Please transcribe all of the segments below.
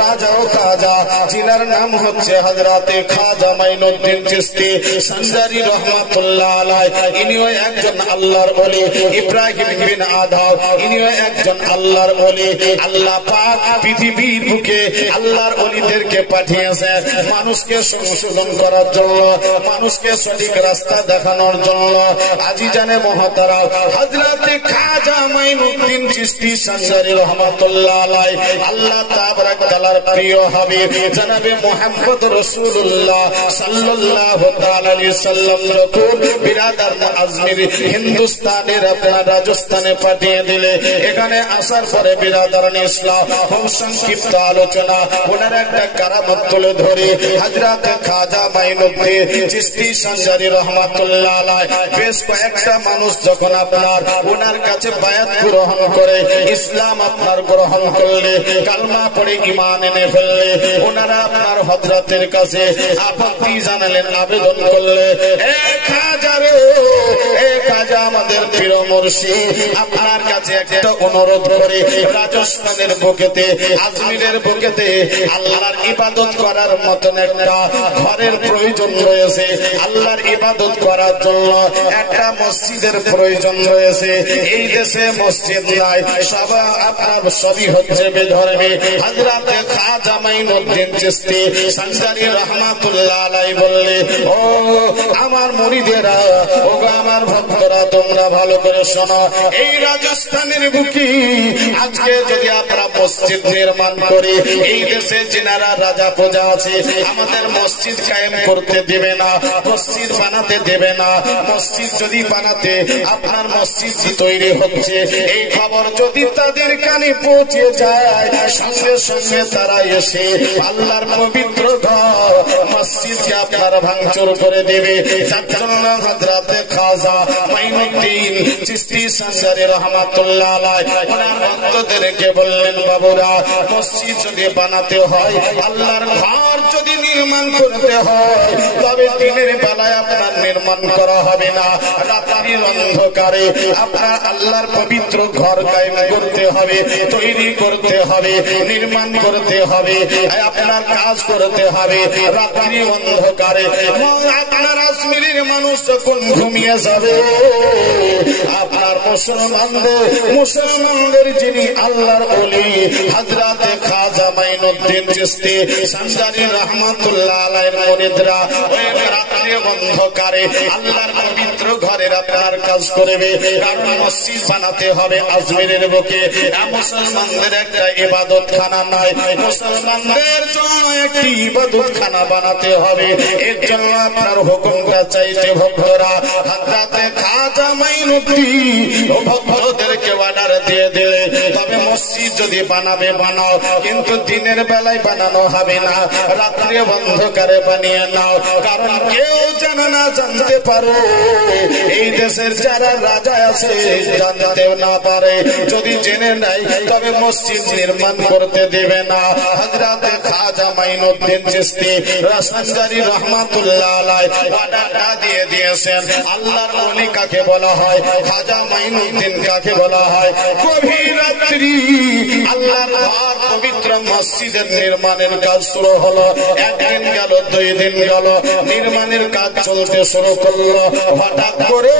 রাজা ও খাজা, যিনার নাম হচ্ছে হযরতে খাজা মাইনুদ্দিন চিশতি সঞ্জারি রহমাতুল্লাহ আলাইহি। ইনিও একজন আল্লাহর ওলি। ইব্রাহিম বিন আদম, ইনিও একজন আল্লাহর ওলি। আল্লাহ পাক পৃথিবীর বুকে আল্লাহর ওলিদেরকে পাঠিয়েছে মানুষকে সংশোধন করার জন্য, মানুষকে সঠিক রাস্তা দেখানোর জন্য। আজিজানে মুহতারাম, হযরতে খাজা মাইনুদ্দিন চিশতি সঞ্জারি রহমাতুল্লাহ আলাইহি আল্লাহ তাবারাক তাআলার প্রিয় হাবিব জনাবে মুহাম্মদ রাসূলুল্লাহ সাল্লাল্লাহু তাআলা আলাইহি সাল্লাম যখন বিরাদার আজমির হিন্দুস্তানের আপনার রাজস্থানে পাঠিয়ে দিলে, এখানে আসার পরে বিরাদারান ইসলাম খুব সংক্ষিপ্ত আলোচনা ওনার একটা কারামত তুলে ধরে হযরতে খাজা মাইনুদ্দিন চিশতি সঞ্জারি রহমাতুল্লাহ আলাইহি বেশ কয়েকটা মানুষ যখন আপনার ওনার কাছে বায়াত গ্রহণ করে, ইসলাম আপনার গ্রহণ করলে, কালমা পড়ে ঈমান এনে ফেললে, ওনারা আপনার হযরতের কাছে আপত্তি জানালেন, আবেদন করলে, এক খাজা আমাদের প্রিয় মুর্শিদ, আপনার কাছে একটা অনুরোধ করে রাজস্থানের বুকেতে আজমিরের বুকেতে আল্লাহর ইবাদত করার মতন একটা ঘরের প্রয়োজন রয়েছে। আল্লাহর ইবাদত করার জন্য একটা মসজিদের প্রয়োজন রয়েছে। এই দেশে মসজিদ নাই, সব আপনার সবই হচ্ছে বেধর্মী। হযরতে খাজা মাইনুদ্দিন চিশতি সঞ্জারি রহমাতুল্লাহ আলাইহি বললে, ও আমার মুরিদেরা, ও আমার ভক্তরা, তোমরা ভালো করে শোনো, এই রাজস্থানের বুকে আজকে যদি আমরা মসজিদ নির্মাণ করি, এই দেশে যিনারা রাজা প্রজা আছে আমাদের মসজিদ কায়েম করতে দেবে না, মসজিদ বানাতে দেবে না। মসজিদ যদি বানাতে আপনার মসজিদ তৈরি হচ্ছে এই খবর যদি তাদের কানে পৌঁছে যায়, সঙ্গে সঙ্গে তারা এসে আল্লাহর পবিত্র ঘর মসজিদকে আপনার ভাঙচুর করে দেবে। যার জন্য হযরতে খাজা মাইনুদ্দিন চিশতি সঞ্জারি রহমাতুল্লাহ আলাইহি ওনার ভক্তদেরকে বললেন, বাবুরা, মসজিদ যদি বানাতে হয়, আল্লাহর ঘর যদি নির্মাণ করতে হয়, তবে দিনের বেলায় আপনার নির্মাণ করা হবে না, রাত্রির অন্ধকারে আপনার আল্লাহর পবিত্র ঘর কায়েম করতে হবে, তৈরি করতে হবে, নির্মাণ করতে হবে, আপনার কাজ করতে হবে রাত্রি অন্ধকারে। আপনার আজমিরের মানুষ যখন ঘুমিয়ে যাবে, আপনার মুসলমানদের যিনি আল্লাহর ওলি হযরতে খাজা মাইনুদ্দিন চিশতি সঞ্জারি রহমাতুল্লাহ আলাইহির মুরিদরা ওই রাত্রি অন্ধকারে আল্লাহর পবিত্র ঘরের আপনার কাজ করবে। কারণ মসজিদ বানাতে হবে আজমিরের বুকে, মুসলমানদের একটা ইবাদত খানা নাই, মুসলমানদের জন্য একটি ইবাদত খানা বানাতে হবে। এর জন্য আপনার হুকুমটা চাইতে ভক্তরা হযরতে খাজা মাইনুদ্দিন ভক্তদেরকে অর্ডার দিয়ে দিলে, তবে মসজিদ যদি বানাবে বানাও, কিন্তু দিনের বেলায় বানানো হবে না, রাত্রে অন্ধকারে বানিয়ে নাও। কারণ কেউ জানে না, জানতে পারো এই দেশের যারা রাজা আছে জানতেও না পারে, যদি জেনে নাই তবে মসজিদ নির্মাণ করতে দেবে না। হযরতে খাজা মাইনুদ্দিন চিশতি সঞ্জারি রহমাতুল্লাহ আলাইহি অর্ডারটা দিয়ে দিয়েছেন। আল্লাহর ওলি কাকে বলা হয়, খাজা মাইনুদ্দিন কাকে বলা হয়? গভীর রাত্রি আল্লাহর ঘর পবিত্র মসজিদের নির্মাণের কাজ শুরু হলো। একদিন গেল, 2 দিন গেল, নির্মাণের কাজ চলতে শুরু করলো। হঠাৎ করে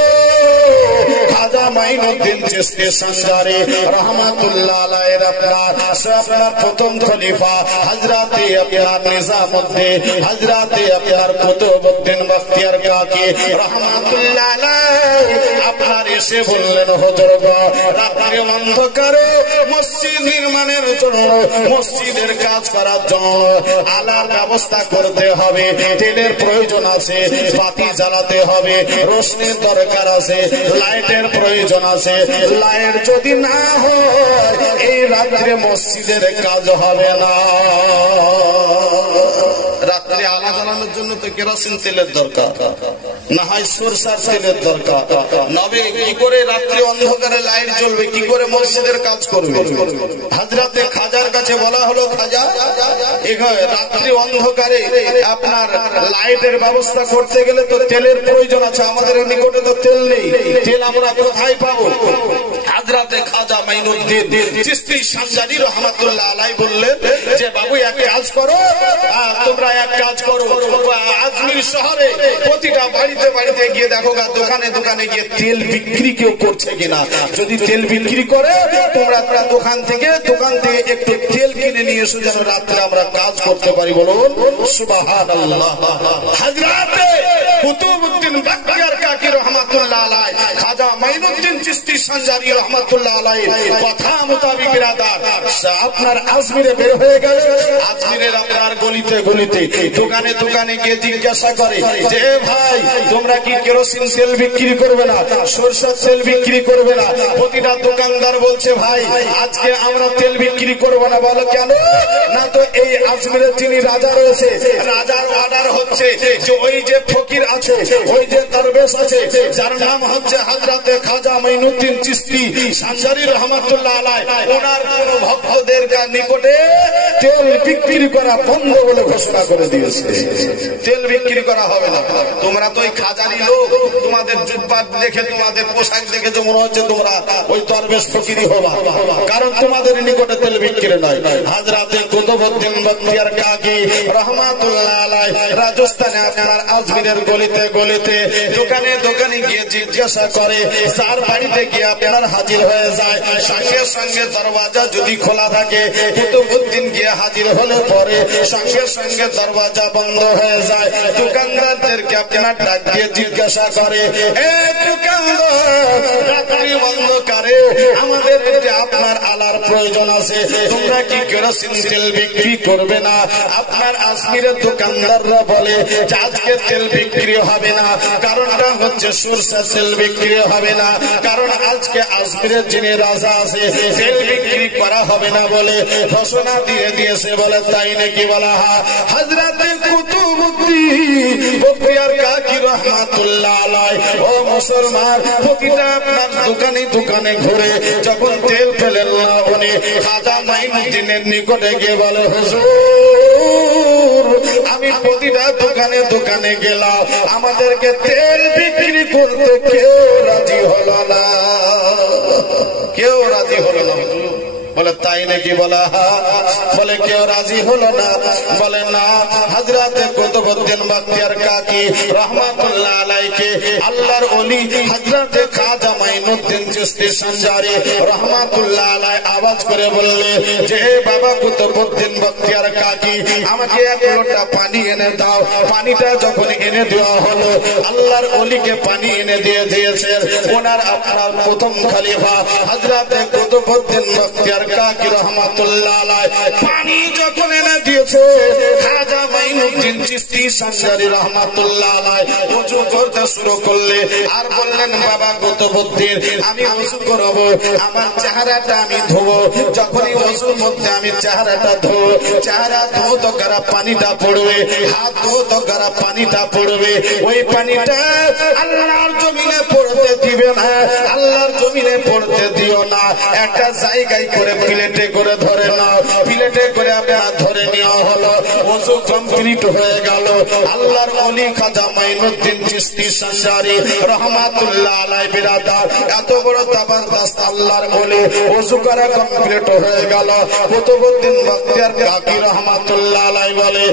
খাজা মাইনুদ্দিন চিশতি সঞ্জারি রহমাতুল্লাহ আলাইহির আপনার প্রথম খলিফা হযরতে আপনার নিজামউদ্দিন, হযরতে আপনার কুতুবউদ্দিন বখতিয়ার কাকি রহমাতুল্লাহ আলাইহি আপনার এসে বললেন, হুজুর গো, রাত্রি অন্ধকারে মসজিদ নির্মাণের জন্য, মসজিদের কাজ করার জন্য আলার ব্যবস্থা করতে হবে, তেলের প্রয়োজন আছে, বাতি জ্বালাতে হবে, রোশনির দরকার আছে, লাইটের প্রয়োজন আছে। লাইট যদি না হয় এই রাত্রে মসজিদের কাজ হবে না। রাত্রে আলো জ্বালানোর জন্য তো কেরোসিন তেলের দরকার, না হয় সরষার তেলের দরকার। নবে কি করে রাত্রে অন্ধকারে লাইট জ্বলবে, কি করে মসজিদের কাজ করবে? হযরতে খাজার কাছে বলা হলো, খাজা, রাত্রি অন্ধকারে আপনার লাইটের ব্যবস্থা করতে গেলে তো তেলের প্রয়োজন আছে, আমাদের নিকটে তো তেল নেই, তেল আমরা কোথায় পাবো? হযরতে খাজা মাইনুদ্দিন চিশতি সঞ্জারি রহমাতুল্লাহ আলাইহি বললেন যে, বাবু এক কাজ করো, তোমরা এক কাজ করো, আজমির শহরে প্রতিটা বাড়িতে বাড়িতে গিয়ে দেখো দোকানে দোকানে গিয়ে তেল বিক্রি কেউ করছে কিনা। যদি তেল বিক্রি করে তোমরা দোকান থেকে একটু তেল কিনে নিয়ে এসো, যেন রাত্রে আমরা কাজ করতে পারি। বলুন সুবহানাল্লাহ। হযরতে কুতুবউদ্দিন বখতিয়ার কাকি রহমাতুল্লাহ আলাইহি, খাজা মাইনুদ্দিন চিশতি সঞ্জারি রহমাতুল্লাহ আলাইহি কথা মোতাবেক বিরাদার আপনার আজমিরে বের হয়ে গেল। আজমিরের আপনার গলিতে গলিতে দোকানে দোকানে গিয়ে জিজ্ঞাসা করে যে ভাই তোমরা কি কেরোসিন তেল বিক্রি করবে না, সরষের তেল বিক্রি করবে না? প্রতিটা দোকানদার বলছে ভাই আজকে আমরা তেল বিক্রি করবো না। বলো কেন? না তো এই আজমিরের যিনি রাজা রয়েছে, রাজার অর্ডার হচ্ছে যে ওই যে ফকির আছে, ওই যে দরবেশ আছে, যার নাম হচ্ছে হযরতে খাজা মাইনুদ্দিন চিশতি সঞ্জারি রহমাতুল্লাহ আলাইহি, ওনার কোন ভক্তদের নিকটে তেল বিক্রি করা বন্ধ বলে ঘোষণা করে দিয়েছে। তেল বিক্রি করা হবে না। তোমরা তো ওই খাজারি লোক, তোমাদের জুব্বা দেখে তোমাদের পোশাক দেখে তো মনে হচ্ছে তোমরা ওই দরবেশ ফকিরি হবা, কারণ তোমাদের নিকটে তেল বিক্রি নয়। হযরতে কুতুবউদ্দিন বখতিয়ার কাকি রহমাতুল্লাহ আলাইহি রাজস্থানে আপনার আজমিরের গলিতে গলিতে দোকানে দোকানে গিয়ে জিজ্ঞাসা করে, যার বাড়িতে গিয়ে আপনার হাজির হয়ে যায়, সঙ্গে সঙ্গে দরওয়াজা যদি খোলা থাকে, কুতুবউদ্দিন গিয়ে হাজির হলে পরে সঙ্গে সঙ্গে দরওয়াজা বন্ধ হয়ে যায়। দোকানদারদেরকে আপনার ডাক দিয়ে জিজ্ঞাসা করে, এ দোকানদার রাত্রি অন্ধকারে আমাদের আপনার আলার প্রয়োজন আছে, তোমরা কি কেরোসিন তেল বিক্রি করবে না? আপনার আজমিরের দোকানদাররা বলে যে আজকে তেল বিক্রি হবে না। কারণটা হচ্ছে সরষের তেল বিক্রি হবে না, কারণ আজকে আজমিরের যিনি রাজা আছে তেল বিক্রি করা হবে না বলে ঘোষণা দিয়ে দিয়েছে। বলে তাই নাকি? বলা হযরতে কুতুবউদ্দিন বখতিয়ার কাকি রহমাতুল্লাহ আলাইহি, ও মুসলমান, প্রতিটা আপনার দোকানে দোকানে ঘুরে যখন তেল পেলেন না, উনি খাজা মাইনুদ্দিনের নিকটে গিয়ে বলে হুজুর আমি প্রতিটা দোকানে দোকানে গেলাম, আমাদেরকে তেল বিক্রি করতে কেউ রাজি হলো না, কেউ রাজি হলো না। বলে তাই নাকি? বলা বলে কেউ রাজি হলো না। বলে না, হযরতে কুতুবউদ্দিন বখতিয়ার কাকি রহমাতুল্লাহ আলাইহি আল্লাহর ওলি হযরতে খাজা মাইনুদ্দিন চিশতি সঞ্জারি রহমাতুল্লাহ আলাইহি আওয়াজ করে বললে যে বাবা কুতুবউদ্দিন বখতিয়ার কাকি আমাকে এক লোটা পানি এনে দাও। পানিটা যখন এনে দেওয়া হলো, আল্লাহর ওলিকে পানি এনে দিয়ে দিয়েছেন ওনার আপনার প্রথম খলিফা হযরতে কুতুবউদ্দিন বখতিয়ার কাকি রহমাতুল্লাহ আলাইহি। পানি যখন এনে দিয়েছে, খাজা মাইনুদ্দিন চিশতি সঞ্জারি রহমাতুল্লাহ আলাইহি ওযু করতে শুরু করলে আর বললেন বাবা কুতুবউদ্দিন আমি ওযু করব, আমার চেহারাটা আমি ধোবো। যখনই ওযুর মধ্যে আমি চেহারাটা ধোবো, চেহারা ধোবো তো গরম পানিটা পড়বে, হাত ধোবো তো গরম পানিটা পড়বে। ওই পানিটা আল্লাহর জমিনে পড়তে দিবে না, আল্লাহর জমিনে পড়তে দিও না। একটা জায়গায় করে প্লেটে করে ধরে নাও, প্লেটে করে আপনার ধরে নেওয়া হলো। ওযু কমপ্লিট হয়ে গেল। আল্লাহর ওলি খাজা মাইনুদ্দিন চিশতি সঞ্জারি রহমাতুল্লাহ আলাইহি বিরাদার এত বড় জবরদস্ত আল্লাহর ওলি, ওযু করা কমপ্লিট হয়ে গেল। কুতুবউদ্দিন বখতিয়ার কাকি রহমাতুল্লাহ আলাইহি বলে,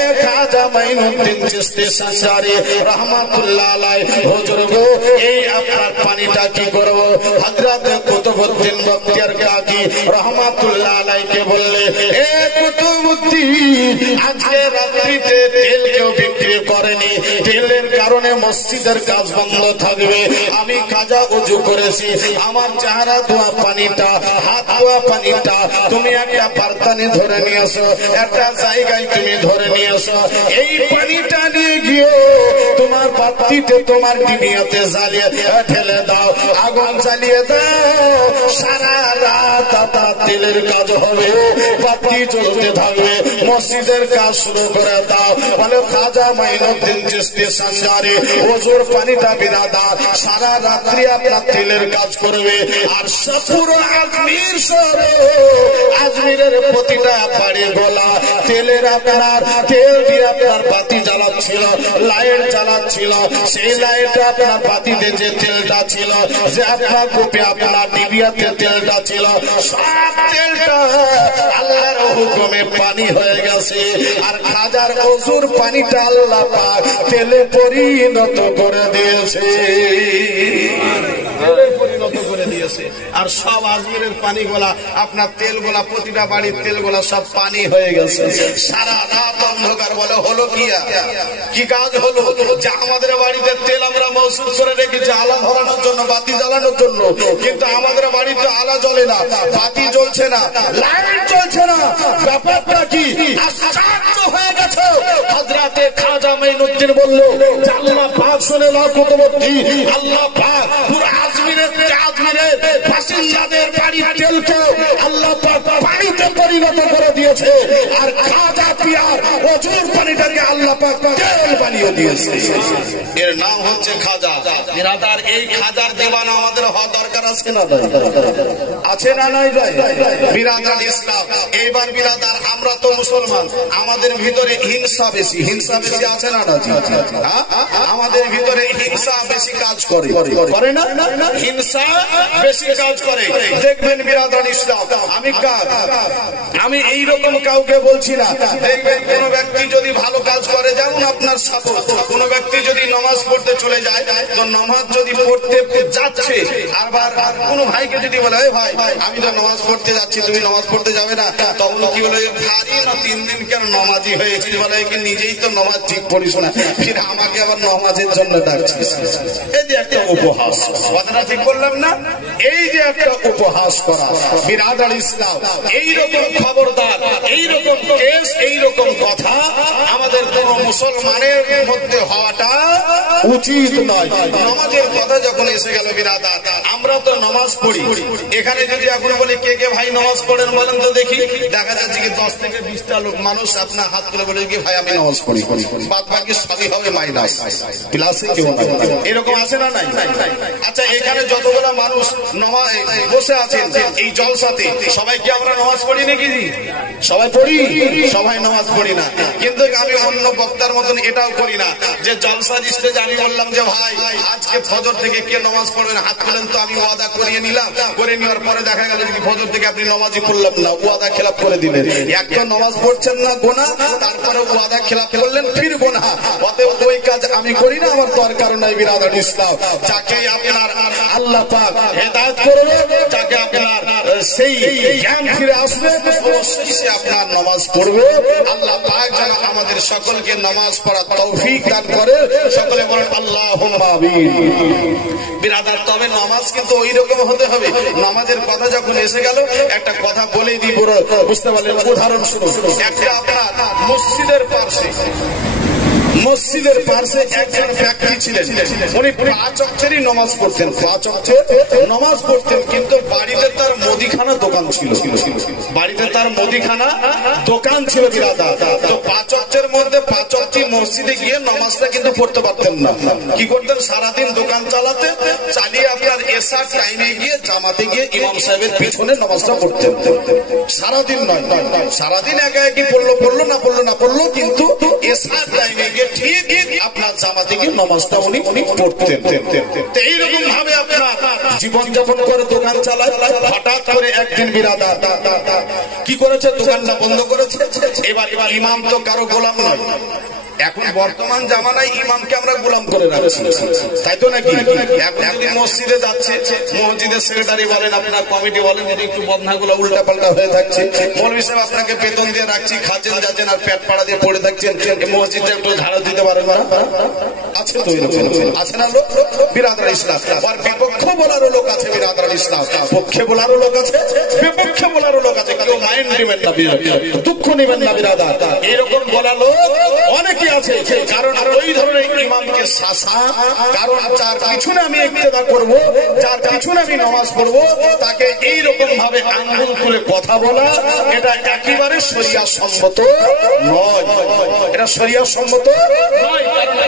এ খাজা মাইনুদ্দিন চিশতি সঞ্জারি রহমাতুল্লাহ আলাইহি হুজুর গো, এই আপনার পানিটা কি করব? হযরতে কুতুবউদ্দিন বখতিয়ার কাকি রহমাতুল্লাহ আলাইহি বললে, এ কুতুবউদ্দিন আজকে রাত্রিতে তেল কেউ বিক্রি করেনি, তেলের কারণে মসজিদের কাজ বন্ধ থাকবে। আমি খাজা ওযু করেছি, আমার চেহারা ধোয়া পানিটা, হাত ধোয়া পানিটা তুমি একটা বার্তানে ধরে নিয়ে আসো, একটা জায়গায় তুমি ধরে নিয়ে আসো। এই পানিটা নিয়ে গিয়ে তোমার বাতিতে তোমার ডিবিয়াতে জ্বালিয়ে ঢেলে দাও, আগুন জ্বালিয়ে দাও। সারা রাত আপনার তেলের কাজ হবে, বাতি জ্বলতে থাকবে, মসজিদের কাজ শুরু করে দাও। বলে খাজা মাইনুদ্দিন চিশতি সঞ্জারি ওযুর পানিটা বিরাদার সারা রাত্রি আপনার তেলের কাজ করবে। আর পুরো আজমির শহরে আজমিরের প্রতিটা বাড়ি গোলা তেলের আপনার তেল দিয়ে আপনার বাতি জ্বালাচ্ছিল, লাইট জ্বালাচ্ছিল। সেই লাইটে আপনার বাতিতে যে তেলটা ছিল, যে আপনার কূপে আপনার ডিবিয়াতে তেলটা ছিল, সব তেলটা হুকুমে পানি হয়ে গেছে, আর খাজার অজুর পানিটা আল্লাহ পাক তেলে পরিণত করে দিয়েছে, পরিণত করে দিয়েছে। আর সব আজমিরের পানিগুলা আপনার তেলগুলা, প্রতিটা বাড়ির তেলগুলা সব পানি হয়ে গেছে। সারা রাত অন্ধকার। বলে হলো কি কাজ হলো? যে আমাদের বাড়িতে তেল আমরা মজুদ করে রেখেছি আলা ধরানোর জন্য, বাতি জ্বালানোর জন্য, কিন্তু আমাদের বাড়িতে আলা জ্বলে না, বাতি জ্বলছে না, লাইট জ্বলছে না। ব্যাপারটা কি? আশ্চর্য হয়ে গেছে। হযরতে খাজা মাইনুদ্দিন বলল, আল্লাহ পাক শুনে নাও কুতুবুদ্দি, আল্লাহ পাক পুরো আজমিরের বাসিন্দাদের বাড়ির তেলকে আল্লাহ পাক পানিতে পরিণত করে দিয়েছে, আর খাজা পিয়ার ওজুর পানিটাকে আল্লাহ পাক তেল বানিয়ে দিয়েছে। এর নাম হচ্ছে খাজা। বিরাদার, এই খাজার দেওয়ানা আমাদের হওয়া দরকার আছে না? আছে না? নাই বিরাদার ইসলাম। এইবার বিরাদার, আমরা তো মুসলমান, আমাদের ভিতরে হিংসা বেশি আছে না? আমাদের ভিতরে হিংসা বেশি কাজ করে না? হিংসা বেশি কাজ করে। দেখবেন বিরাদার ইসলাম, আমি এইরকম কাউকে বলছি না। দেখবেন কোন ব্যক্তি যদি ভালো কাজ করে, যেমন আপনার সাথে কোন ব্যক্তি যদি নামাজ পড়তে চলে যায়, তো নামাজ যদি পড়তে যাচ্ছে, আর কোন ভাইকে যদি বলে, ভাই আমি তো নামাজ পড়তে যাচ্ছি, তুমি নামাজ পড়তে যাবে না, তখন কি বলে, ভারী না 3 দিন কেন নামাজি হয়েছি? বলে কি নিজেই তো নামাজ ঠিক পড়িস না, ফির আমাকে আবার নামাজের জন্য ডাকছিস। এই যে একটা উপহাস, কথাটা ঠিক বললাম না? এই যে একটা উপহাস করা। বিরাদার ইসলাম, এইরকম খবরদার, এইরকম কেস, এইরকম কথা আমাদের কোন মুসলমানের মধ্যে হওয়াটা উচিত নয়। নামাজের কথা যখন এসে গেল বিরাদার, আমরা তো নামাজ পড়ি। এখানে যদি এখন বলি কে কে ভাই নামাজ পড়েন বলেন তো দেখি, দেখা যাচ্ছে কি 10 থেকে 20টা লোক মানুষ আপনার হাত করে বলে কি ভাই আমি নামাজ পড়ি, বাদ বাকি সবই হবে মাইনাস, প্লাসে কেউ নাই। এরকম আছে না? নাই। আচ্ছা, এখানে যতগুলো মানুষ বসে আছেন এই জলসাতে, সবাই কি আমরা নামাজ পড়ি নাকি? সবাই পড়ি? সবাই নামাজ পড়ি না। কিন্তু আমি অন্য বক্তার মতন এটাও করি না যে জলসা স্টেজে আমি বললাম যে ভাই আজকে ফজর থেকে কে নামাজ পড়বেন হাত তোলেন, তো আমি ওয়াদা করিয়ে নিলাম। করে নেওয়ার পরে দেখা গেল কি ফজর থেকে আপনি নামাজই পড়লাম না, ওয়াদা খেলাপ করে দিলেন। একটা নামাজ পড়ছেন না গোনা, তারপরে ওয়াদা খেলাপ করলেন, ফির গোনা। অতএব ওই কাজ আমি করি না, আমার দরকার নাই। বিরাদার ইসলাম, যাকে আপনার আল্লাহ পাক হেদায়েত করবে, যাকে আপনার সেই জ্ঞান ফিরে আসবে, অবশ্যই সে আপনার নামাজ পড়বে। আল্লাহ পাক যেন আমাদের সকলকে নামাজ পড়ার তৌফিক দান করে। সকলে বলেন আল্লাহুম্মা আমিন। বিরাদার, তবে নামাজ কিন্তু ওই রকম হতে হবে। নামাজের কথা যখন এসে গেল, একটা কথা বলেই দিই, পুরো বুঝতে পারলেন। উদাহরণ শুনুন, একটা আপনার মসজিদের পাশে একজন ব্যক্তি ছিলেন, উনি 5 ওয়াক্তেরই নামাজ পড়তেন, 5 ওয়াক্তের নামাজ পড়তেন, কিন্তু বাড়িতে তার মুদিখানা দোকান ছিল। বাড়িতে তার মুদিখানা দোকান ছিল বিরাদার। তো 5 ওয়াক্তের মধ্যে 5 ওয়াক্ত মসজিদে গিয়ে নামাজটা কিন্তু পড়তে পারতেন না। কি করতেন? সারাদিন দোকান চালিয়ে আপনার এশার টাইমে গিয়ে জামাতে গিয়ে ইমাম সাহেবের পিছনে নামাজটা পড়তেন। সারাদিন নয়, সারাদিন একা একই পড়লো না পড়লো, কিন্তু এশার টাইমে গিয়ে ঠিক আপনার জামাতে গিয়ে নামাজটা উনি পড়তেন। এইরকম ভাবে আপনার জীবন যাপন করে দোকান চালায়। হঠাৎ করে একদিন বিরাদার কি করেছে? দোকানটা বন্ধ করেছে। এবার ইমাম তো কারো গোলাম নয়। এখন বর্তমান জামানায় ইমামকে আমরা গোলাম করে রাখছি, তাই তো নাকি? এখন মসজিদে যাচ্ছে, মসজিদের সেক্রেটারি বলেন, আপনার কমিটি বলেন, একটু বদনাগুলো উল্টা পাল্টা হয়ে থাকছে। মৌলভী সাহেব আপনাকে বেতন দিয়ে রাখছি, খাচ্ছেন যাচ্ছেন আর পেট পাড়া দিয়ে পড়ে থাকছেন, মসজিদটা একটু ঝাড়ু দিতে পারেন না? আছে তো, আছে না লোক? বিরাদার ইসলাম, আর বিপক্ষ বলারও লোক আছে। বিরাদার ইসলাম, পক্ষে বলারও লোক আছে, বিপক্ষে বলারও লোক আছে। কেউ মাইন্ড নেবেন না, দুঃখ নেবেন না বিরাদার। এইরকম বলা লোক অনেকে আছে। কারণ ওই ধরনের ইমামকে শাসা, কারণ যার পিছনে আমি ইক্তেদা করব, যার পিছনে আমি নামাজ পড়বো, তাকে এইরকম ভাবে আঙ্গুল তুলে কথা বলা, এটা একেবারে শরিয়া সম্মত নয়। এটা শরিয়া সম্মত নয়।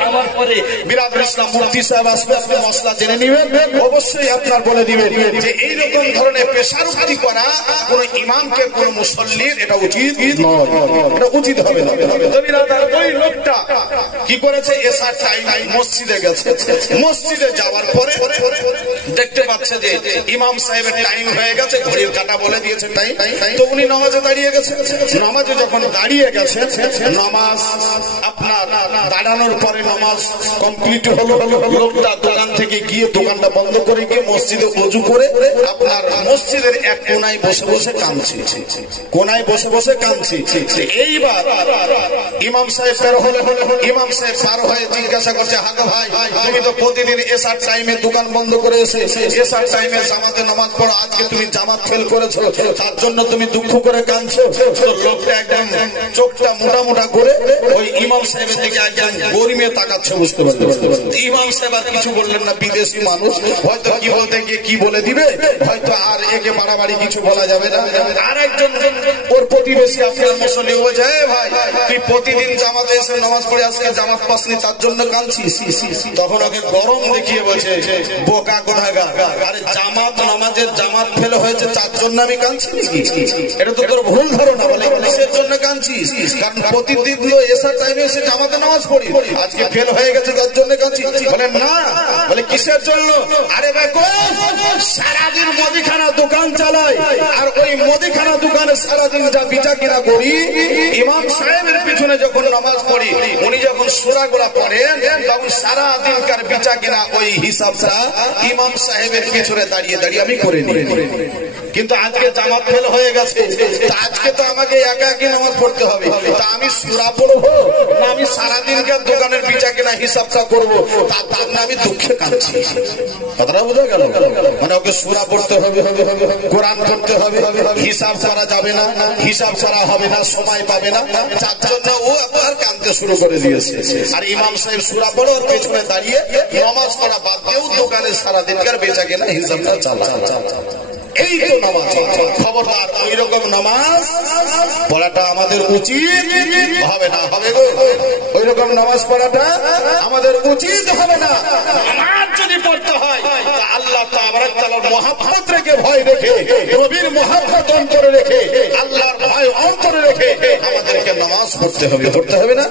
আমার পরে বিরাদর ইসলাম মুফতি সাহেব আসবে, আপনি মশলা জেনে নেবেন, অবশ্যই আপনার বলে দিবেন যে এইরকম ধরনের পেশারুক্তি করা কোন ইমামকে কোন মুসল্লির এটা উচিত নয়, এটা উচিত হবে না। ওই লোকটা কি করেছে, এসার টাইম মসজিদে গেছে, মসজিদে যাওয়ার পরে দেখতে পাচ্ছে যে ইমাম সাহেবের টাইম হয়ে গেছে, ঘড়ির কাঁটা বলে দিয়েছে টাইম, তো উনি নামাজে দাঁড়িয়ে গেছে। নামাজে যখন দাঁড়িয়ে গেছে, নামাজ আপনার দাঁড়ানোর পরে নামাজ কমপ্লিট হলো, লোকটা দোকান থেকে গিয়ে দোকানটা বন্ধ করে গিয়ে মসজিদে ওযু করে আপনার মসজিদের এক কোনায় বসে বসে কাঁদছে, কোনায় বসে বসে কাঁদছে। এইবার ইমাম সাহেব বের হলো, ইমাম সাহেব পার হয়ে জিজ্ঞাসা করছে, হাগো ভাই, তুমি তো প্রতিদিন এসার টাইমে দোকান বন্ধ করে এসে এসার টাইমে জামাতে নামাজ পড়ো, আজকে তুমি জামাত ফেল করেছো, তার জন্য তুমি দুঃখ করে কাঁদছো। তো লোকটা একদম চোখটা মোটা মোটা করে ওই ইমাম সাহেবের দিকে একদম গরিমে তাকাচ্ছে, বুঝতে পারছো? ইমাম সাহেব আর কিছু বললেন না, বিদেশি মানুষ হয়তো কি বলতে গিয়ে কি বলে দিবে, হয়তো আর একে বাড়াবাড়ি কিছু বলা যাবে না। আর একজন ওর প্রতিবেশী আপনার মুসল্লি বলছে, ভাই তুই প্রতিদিন জামাতে এসে নামাজ পড়ে আজকে জামাত পাসনি, তার জন্য কাঁদছিস। তখন ওকে গরম দেখিয়ে বলছে, বোকা কোথাকার, আরে জামাত নামাজের জামাত ফেল হয়েছে তার জন্য আমি কাঁদছি নাকি? এটা তো তোর ভুল ধারণা। বলে কিসের জন্য কাঁদছিস? কারণ প্রতিদিন তো এসার টাইমে এসে জামাতে নামাজ পড়ি, আজকে ফেল হয়ে গেছে তার জন্য কাঁদছি। বলে না। বলে কিসের জন্য? আরে দেখো সারাদিন মুদিখানা দোকান চালায়, আর ওই মুদিখানা দোকানে সারাদিন যা বিচা কিনা করি, ইমাম সাহেবের পিছনে যখন নামাজ পড়ি, উনি যখন সূরা গুলা পড়েন, তখন সারা দিনকার বিচা কিনা ওই হিসাবটা ইমাম সাহেবের পিছনে দাঁড়িয়ে দাঁড়িয়ে আমি করে নিই। কিন্তু আজকে জামাত ফেল হয়ে গেছে, আজকে তো আমাকে একা একা নামাজ পড়তে হবে, তা আমি সূরা পড়বো না আমি সারাদিনকার দোকানের বিচা কিনা হিসাবটা করবো, তার জন্য আমি দুঃখে কাঁদছি। কথাটা বোঝা গেল? মানে ওকে সূরা পড়তে হবে, কোরআন পড়তে হবে, হিসাব করা যাবে না, হিসাব করা হবে না, সময় পাবে না, যার জন্য ও আবার কাঁদতে শুরু করে দিয়েছে। আর ইমাম সাহেব সূরা পড়ে ওর পেছনে দাঁড়িয়ে নামাজ পড়া বাদ দিয়েও দোকানে সারাদিনকার বেচা কেনা হিসাবটা চালা। এই তো নামাজ। খবরদার ওই রকম নামাজ পড়াটা আমাদের উচিত হবে না, হবে গো? ওই রকম নামাজ পড়াটা আমাদের উচিত হবে না। নামাজ যদি পড়তে হয় আল্লাহ তাবারক তাআলার মহব্বত রেখে, ভয় রেখে, নবীর মহব্বত অন্তরে রেখে, আল্লাহর ভয় অন্তরে রেখে আমাদেরকে নামাজ পড়তে হবে। পড়তে হবে না?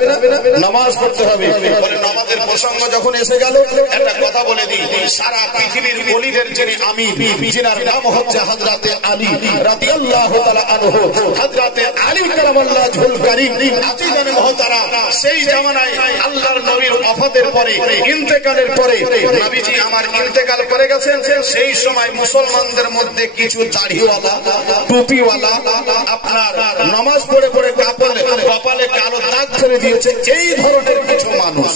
নামাজ পড়তে হবে। বলে নামাজের প্রসঙ্গ যখন এসে গেল, একটা কথা বলে দিই, সারা পৃথিবীর ওলিদের যিনি আমির, যিনার নাম হচ্ছে হযরতে আলী রাদিয়াল্লাহু তাআলা আনহু, হযরতে আলী কারামাল্লাহুল কারীম আজিজানে মুহতারাম, সেই জামানায় আল্লাহর নবীর ওফাতের পরে, ইন্তেকালের পরে, নবীজি আমার ইন্তেকাল করে গেছেন, সেই সময় মুসলমানদের মধ্যে কিছু দাড়িওয়ালা, টুপিওয়ালা, আপনার নামাজ পড়ে পড়ে কপালে কালো দাগ ছেড়ে দিয়েছে, এই ধরনের কিছু মানুষ,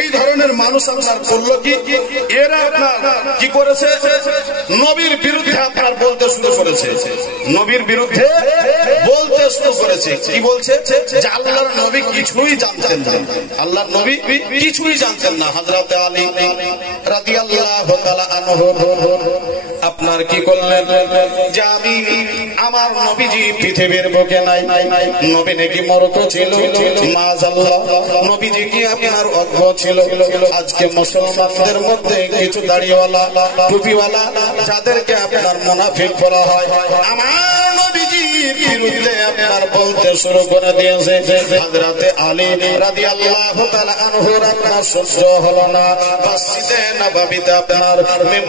এই ধরনের মানুষ আপনার করলো কি, এরা আপনার কি করেছে, নবীর বিরুদ্ধে আপনার বলতে শুরু করেছে, নবীর বিরুদ্ধে বলতে শুরু করেছে। কি বলছে? যে আল্লাহর নবী কিছুই জানতেন না, আল্লাহর নবী কিছুই জানতেন না। হযরতে আলী রাদিয়াল্লাহু তাআলা আনহু আপনার কি করলেন, যে আমি আমার নবীজি পৃথিবীর বুকে নাই, নবী নাকি মরত ছিল, মাআযাল্লাহ নবীজি কি আপনার অজ্ঞ ছিল। আজকে মুসলমানদের মধ্যে কিছু দাড়িওয়ালা, টুপিওয়ালা, যাদেরকে আপনার মুনাফিক বলা হয়, আমার নবীজির বিরুদ্ধে আপনার বলতে শুরু করে দিয়েছে। হযরতে আলী রাদিয়াল্লাহু তাআলা আনহুর আপনার সহ্য হলো না। মসজিদে নববীতে আপনার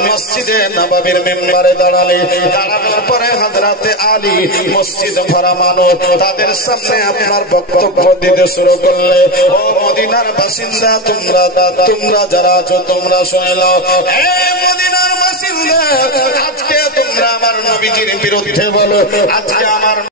মসজিদে নববীর মিম্বারে দাঁড়ানোর পরে হযরতে আলী মসজিদ ভরা মানুষ, তাদের সামনে আপনার বক্তব্য দিতে শুরু করলে, ও মদিনার বাসিন্দা, তোমরা যারা আছো তোমরা শুনে নাও, হে মদিনার বাসিন্দা, আজকে তোমরা আমার নবীজির বিরুদ্ধে বলো, আজকে আমার